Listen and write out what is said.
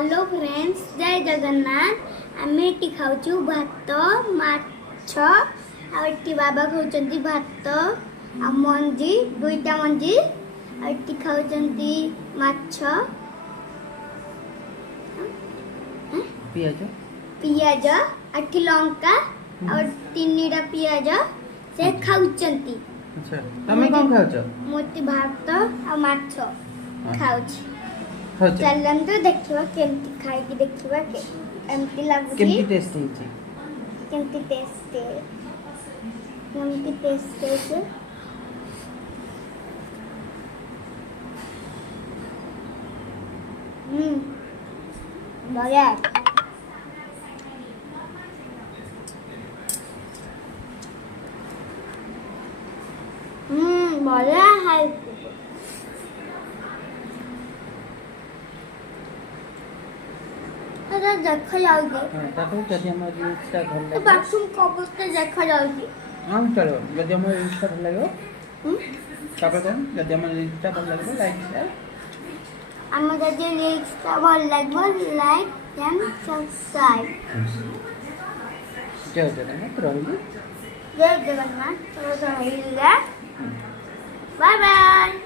Hello friends, जय जगन्नाथ। आम ये खाऊ भात माछ आटी बाबा खाऊँ भात आ मंजी दुईटा मंजी आटी खाऊँ माछ पियाज पियाज आठी लंका और तीनटा पियाज से खाऊँ। अच्छा तमे कौन खाउछ? मोती भात आ माछ खाऊँ। चलंतु देखिबा केमती खाई की देखिबा के एमती लागुची केमती टेस्ट होची केमती टेस्ट है बढ़िया बढ़िया है। देखा जाऊगी जदि हमर रील्सटा भल लागे बाथरूम को अवस्था देखा जाऊगी। हां चलो जदि हमर रील्सटा भल लागे तापर कोन जदि हमर रील्सटा भल लागे लाइक शेयर हम जदि रील्सटा भल लागे लाइक एंड सब्सक्राइब। जय जगन्नाथ रहिली जय जगन्नाथ रहिला बाय बाय।